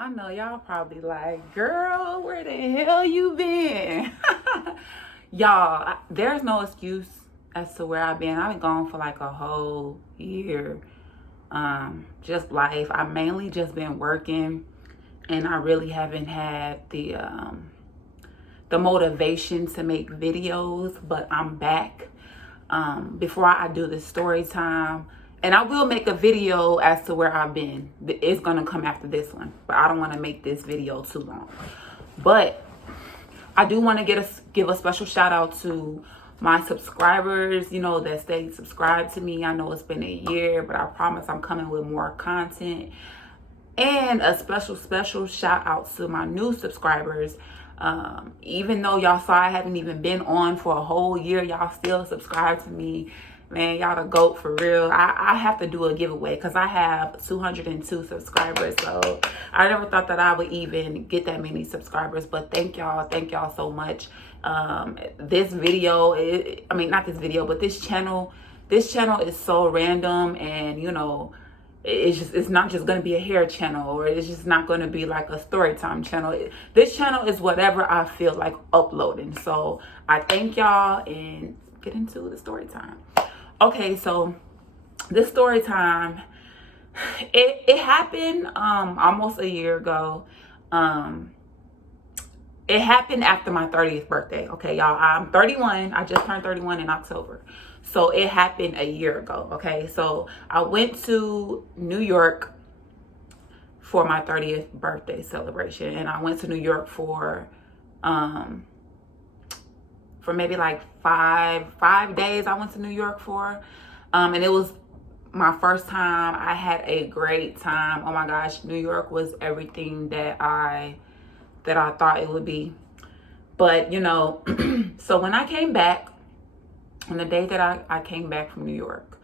I know y'all probably like, girl, where the hell you been? Y'all, there's no excuse as to where I've been. I've been gone for like a whole year. Just life. I mainly just been working, and I really haven't had the motivation to make videos, but I'm back. Before I do the story time, and I will make a video as to where I've been. It's gonna come after this one, but I don't want to make this video too long. But I do want to give a special shout out to my subscribers, that stay subscribed to me. I know it's been a year, but I promise I'm coming with more content. And a special shout out to my new subscribers. Even though y'all saw I haven't even been on for a whole year, y'all still subscribe to me. Man, y'all the GOAT for real. I have to do a giveaway because I have 202 subscribers. So I never thought that I would even get that many subscribers. But thank y'all so much. This video, not this video, but this channel is so random, and it's not just going to be a hair channel, or it's just not going to be like a story time channel. This channel is whatever I feel like uploading. So I thank y'all, and get into the story time. Okay, so this story time, it happened almost a year ago. It happened after my 30th birthday. Okay, y'all, I'm 31. I just turned 31 in October. So it happened a year ago. Okay, so I went to New York for my 30th birthday celebration, and I went to New York for maybe like five days. I went to New York for, and it was my first time. I had a great time. Oh my gosh, New York was everything that I thought it would be. But so when I came back, on the day that I came back from New York,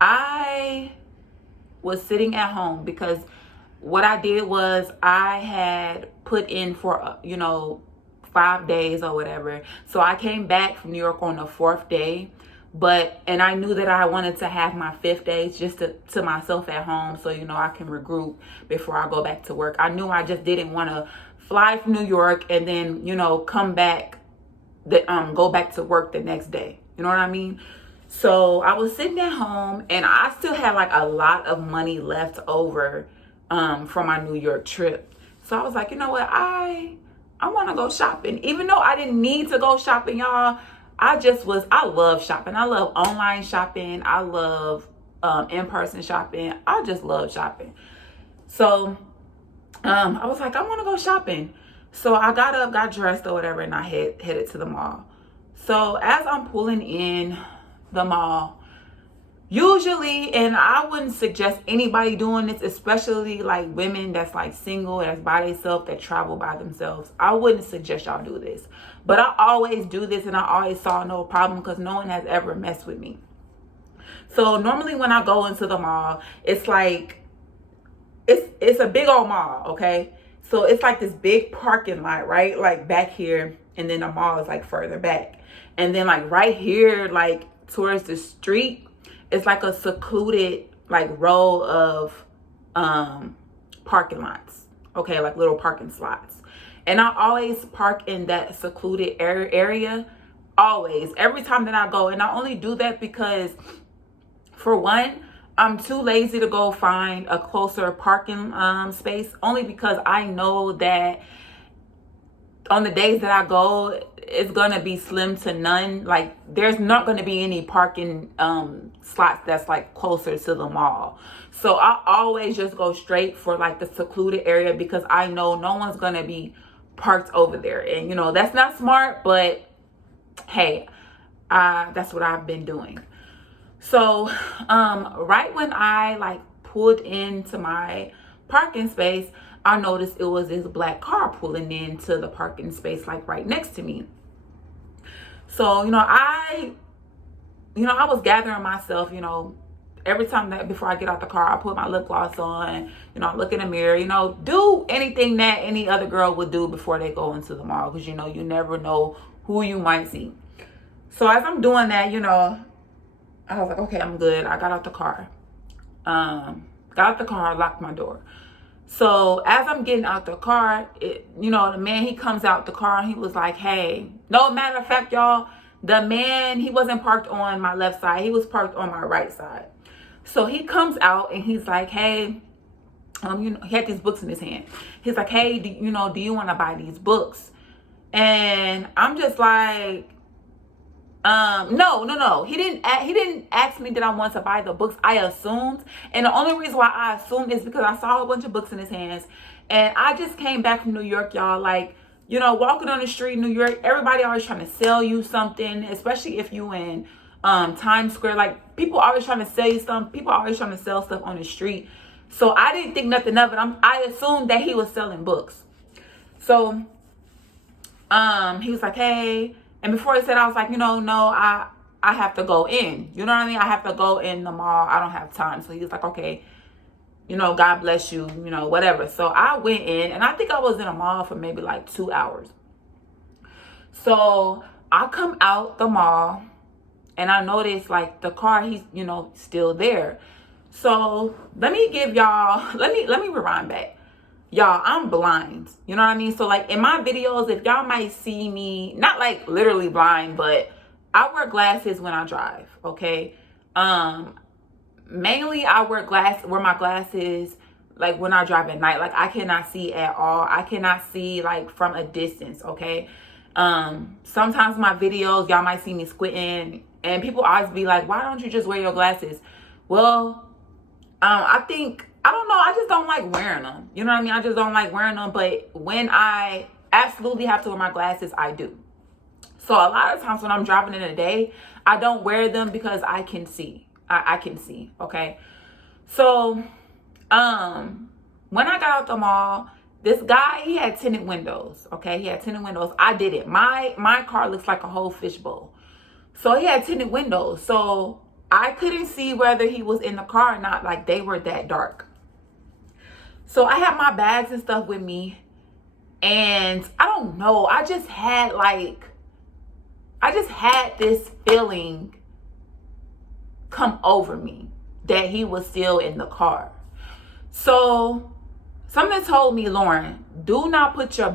I was sitting at home because what I did was I had put in for 5 days or whatever. So I came back from New York on the 4th day, and I knew that I wanted to have my 5th day just to myself at home, so I can regroup before I go back to work. I knew I just didn't want to fly from New York and then come back, go back to work the next day. You know what I mean? So I was sitting at home, and I still had like a lot of money left over from my New York trip. So I was like, you know what, I want to go shopping, even though I didn't need to go shopping, y'all. I love shopping. I love online shopping. I love in-person shopping. I just love shopping. So I was like, I want to go shopping. So I got up, got dressed or whatever, and I headed to the mall. So as I'm pulling in the mall, usually, and I wouldn't suggest anybody doing this, especially like women that's like single, that's by themselves, that travel by themselves. I wouldn't suggest y'all do this. But I always do this, and I always saw no problem because no one has ever messed with me. So normally when I go into the mall, it's like, it's a big old mall, okay? So it's like this big parking lot, right? Like back here, and then the mall is like further back. And then like right here, like towards the street, it's like a secluded like row of parking lots, okay, like little parking slots. And I always park in that secluded area, always, every time that I go. And I only do that because, for one, I'm too lazy to go find a closer parking space, only because I know that on the days that I go, it's going to be slim to none. Like, there's not going to be any parking slots that's like closer to the mall. So I always just go straight for like the secluded area, because I know no one's going to be parked over there. And that's not smart, but hey, that's what I've been doing. So right when I like pulled into my parking space, I noticed it was this black car pulling into the parking space like right next to me. So I was gathering myself. Every time that before I get out the car, I put my lip gloss on, I look in the mirror, do anything that any other girl would do before they go into the mall, because you never know who you might see. So as I'm doing that, I was like, okay, I'm good. I got out the car. Got out the car, locked my door. So as I'm getting out the car, the man, he comes out the car and he was like, hey, no, matter of fact, y'all, the man, he wasn't parked on my left side. He was parked on my right side. So he comes out and he's like, hey, he had these books in his hand. He's like, hey, do you want to buy these books? And I'm just like, no. He didn't ask me that I want to buy the books. I assumed. And the only reason why I assumed is because I saw a bunch of books in his hands. And I just came back from New York, y'all. Like, walking on the street in New York, everybody always trying to sell you something, especially if you in Times Square. Like, people always trying to sell you something. People always trying to sell stuff on the street. So I didn't think nothing of it. I assumed that he was selling books. So he was like, hey. And before he said, I was like, no, I have to go in. You know what I mean? I have to go in the mall. I don't have time. So he was like, okay, God bless you, whatever. So I went in, and I think I was in a mall for maybe like 2 hours. So I come out the mall, and I noticed like the car, he's, still there. So let me rewind back. Y'all, I'm blind. You know what I mean? So like in my videos, if y'all might see me, not like literally blind, but I wear glasses when I drive, okay? Mainly I wear my glasses like when I drive at night. Like I cannot see at all. I cannot see like from a distance, okay? Sometimes my videos, y'all might see me squinting, and people always be like, why don't you just wear your glasses? Well, I don't know. I just don't like wearing them. You know what I mean? I just don't like wearing them. But when I absolutely have to wear my glasses, I do. So a lot of times when I'm driving in the day, I don't wear them because I can see. I can see. Okay. So, when I got out the mall, this guy, he had tinted windows. Okay. He had tinted windows. I did it. My car looks like a whole fishbowl. So he had tinted windows. So I couldn't see whether he was in the car or not. Like they were that dark. So I had my bags and stuff with me, and I don't know, I just had this feeling come over me that he was still in the car. So something told me, Lauren, don't put your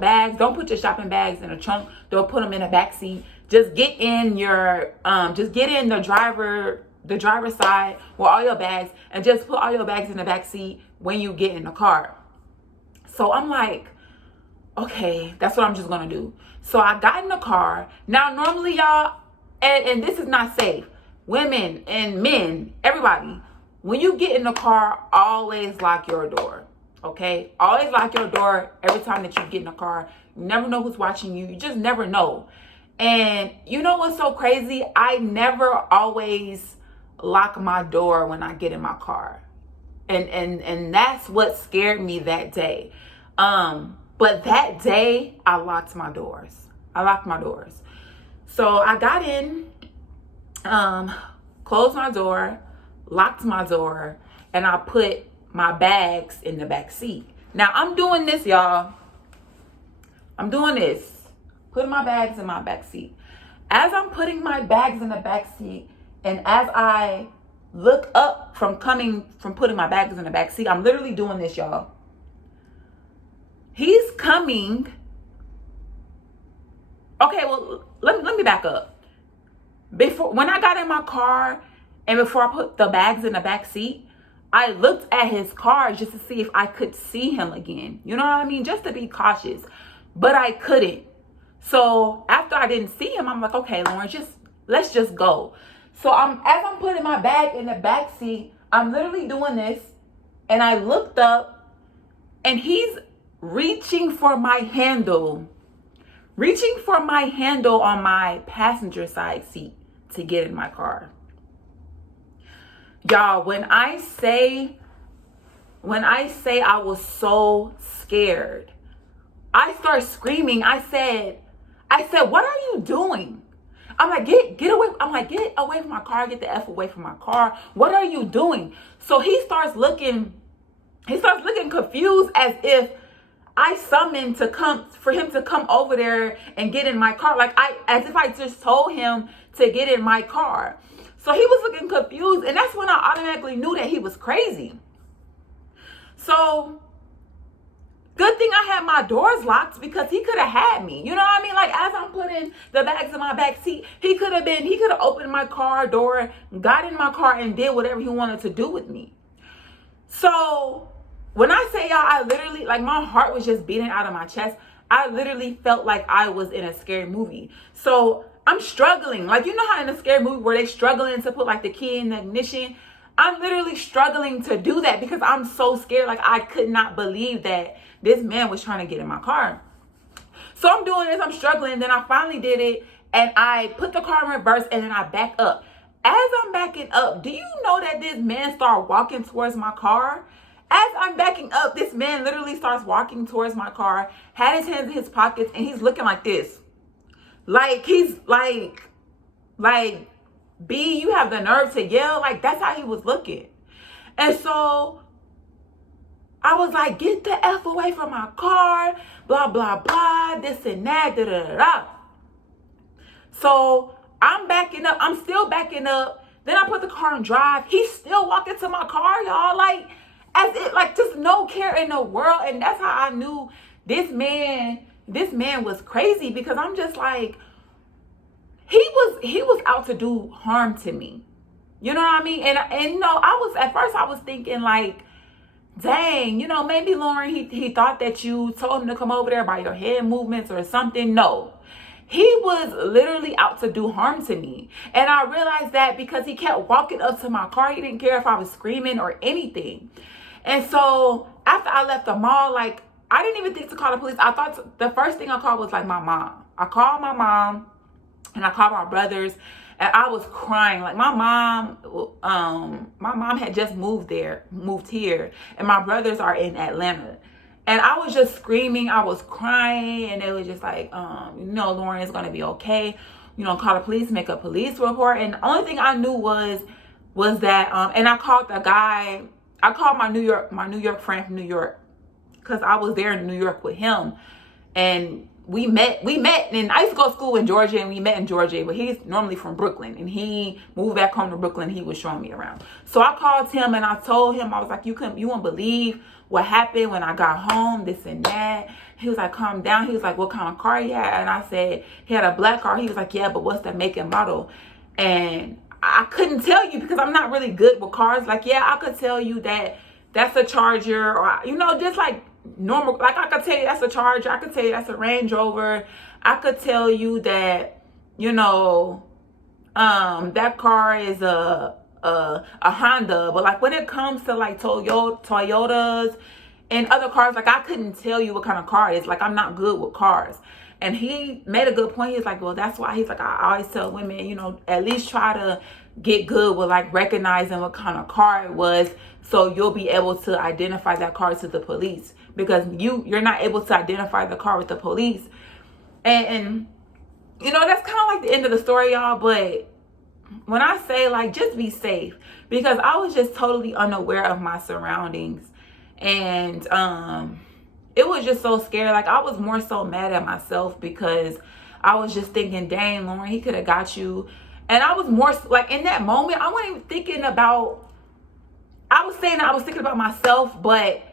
shopping bags in the trunk. Don't put them in the back seat. Just get in the driver's side with all your bags, and just put all your bags in the back seat when you get in the car. So I'm like, okay, that's what I'm just gonna do. So I got in the car. Now normally, y'all, and this is not safe, women and men, everybody, when you get in the car, always lock your door. Okay, always lock your door every time that you get in the car. You never know who's watching you. You just never know. And you know what's so crazy? I never always lock my door when I get in my car. And that's what scared me that day. But that day I locked my doors. So I got in, closed my door, locked my door, and I put my bags in the back seat. Now I'm doing this, y'all. Putting my bags in my back seat. As I'm putting my bags in the back seat, and as I look up from putting my bags in the back seat, I'm literally doing this, y'all. He's coming. Okay, well, let me back up. When I got in my car and before I put the bags in the back seat, I looked at his car just to see if I could see him again. You know what I mean? Just to be cautious. But I couldn't. So after I didn't see him, I'm like, okay, Lauren, let's just go. So as I'm putting my bag in the back seat, I'm literally doing this, and I looked up, and he's reaching for my handle on my passenger side seat to get in my car. Y'all, when I say I was so scared, I start screaming. I said, what are you doing? I'm like, get away. I'm like, get away from my car. Get the F away from my car. What are you doing? So he starts looking confused, as if I summoned for him to come over there and get in my car. As if I just told him to get in my car. So he was looking confused, and that's when I automatically knew that he was crazy. So good thing I had my doors locked, because he could have had me. You know what I mean? Like, as I'm putting the bags in my back seat, he could have opened my car door, got in my car, and did whatever he wanted to do with me. So when I say, y'all, I literally, like, my heart was just beating out of my chest. I literally felt like I was in a scary movie. So I'm struggling. Like, you know how in a scary movie where they struggling to put like the key in the ignition? I'm literally struggling to do that because I'm so scared. Like, I could not believe that this man was trying to get in my car. So I'm doing this, I'm struggling. Then I finally did it, and I put the car in reverse, and then I back up. As I'm backing up, do you know that this man started walking towards my car? As I'm backing up, this man literally starts walking towards my car, had his hands in his pockets, and he's looking like this. Like, he's like, B, you have the nerve to yell? Like, that's how he was looking. And so I was like, get the F away from my car, blah, blah, blah, this and that, da, da, da, da. So I'm backing up. I'm still backing up. Then I put the car on drive. He's still walking to my car, y'all. Like, as it, like, just no care in the world. And that's how I knew this man was crazy, because I'm just like, he was out to do harm to me. You know what I mean? And no, at first I was thinking like, dang, you know, maybe Lauren, he thought that you told him to come over there by your head movements or something. No, he was literally out to do harm to me. And I realized that because he kept walking up to my car. He didn't care if I was screaming or anything. And so after I left the mall, like, I didn't even think to call the police. I thought the first thing I called was like my mom. I called my mom, and I called my brothers. And I was crying. Like, my mom had just moved here, and my brothers are in Atlanta. And I was just screaming. I was crying, and they was just like, Lauren, is gonna be okay. Call the police, make a police report. And the only thing I knew was that, and I called the guy. I called my New York friend from New York, because I was there in New York with him, and we met, and I used to go to school in Georgia, and we met in Georgia, but he's normally from Brooklyn, and he moved back home to Brooklyn. He was showing me around. So I called him, and I told him, I was like, you won't believe what happened when I got home, this and that. He was like, calm down. He was like, what kind of car he had? And I said, he had a black car. He was like, yeah, but what's the make and model? And I couldn't tell you, because I'm not really good with cars. Like, yeah, I could tell you that that's a Charger, or, just like normal. Like, I could tell you that's a Charger. I could tell you that's a Range Rover. I could tell you that, that car is a Honda. But like, when it comes to like Toyotas and other cars, like, I couldn't tell you what kind of car it is. Like, I'm not good with cars. And he made a good point. He's like, well, that's why. He's like, I always tell women, at least try to get good with like recognizing what kind of car it was, so you'll be able to identify that car to the police, because you're not able to identify the car with the police. And that's kind of like the end of the story, y'all. But when I say, like, just be safe, because I was just totally unaware of my surroundings, and it was just so scary. Like, I was more so mad at myself, because I was just thinking, dang, Lauren, he could have got you. And I was more like, in that moment, I wasn't even thinking about, I was saying that I was thinking about myself, but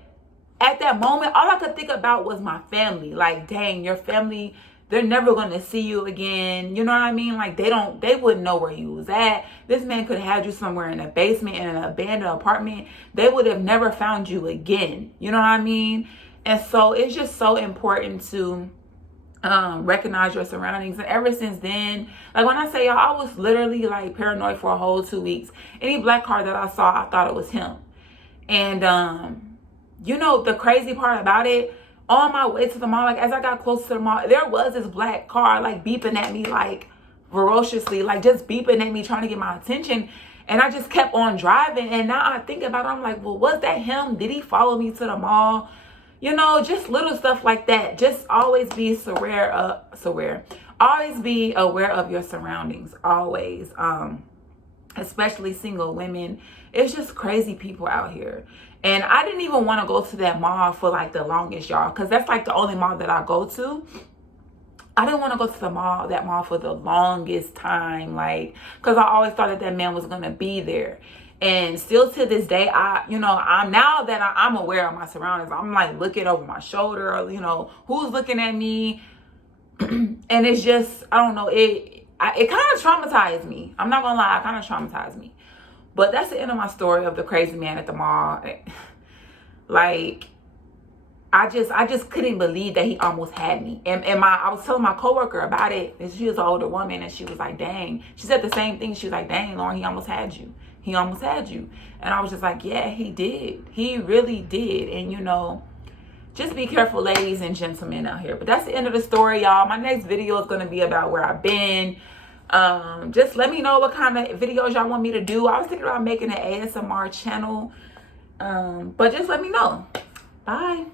at that moment, all I could think about was my family. Like, dang, your family, they're never going to see you again. You know what I mean? Like, they wouldn't know where you was at. This man could have had you somewhere in a basement, in an abandoned apartment. They would have never found you again. You know what I mean? And so it's just so important to recognize your surroundings. And ever since then, like, when I say, y'all, I was literally like paranoid for a whole 2 weeks. Any black car that I saw, I thought it was him. And the crazy part about it, on my way to the mall, like, as I got close to the mall, there was this black car like beeping at me, like ferociously, like just beeping at me, trying to get my attention. And I just kept on driving. And now I think about it, I'm like, well, was that him? Did he follow me to the mall? Just little stuff like that. Just always be always be aware of your surroundings. Always. Especially single women. It's just crazy people out here. And I didn't even want to go to that mall for like the longest, y'all, because that's like the only mall that I go to. I didn't want to go to that mall for the longest time, like, because I always thought that man was going to be there. And still to this day, I'm now that I'm aware of my surroundings, I'm like looking over my shoulder, who's looking at me. And it's just, I don't know, it kind of traumatized me. I'm not gonna lie, it kind of traumatized me. But that's the end of my story of the crazy man at the mall. Like, I just couldn't believe that he almost had me. And I was telling my coworker about it, and she was an older woman, and she was like, dang. She said the same thing. She was like, dang, Lauren, he almost had you. He almost had you. And I was just like, yeah, he did. He really did. And just be careful, ladies and gentlemen out here. But that's the end of the story, y'all. My next video is going to be about where I've been. Just let me know what kind of videos y'all want me to do. I was thinking about making an ASMR channel. But just let me know. Bye.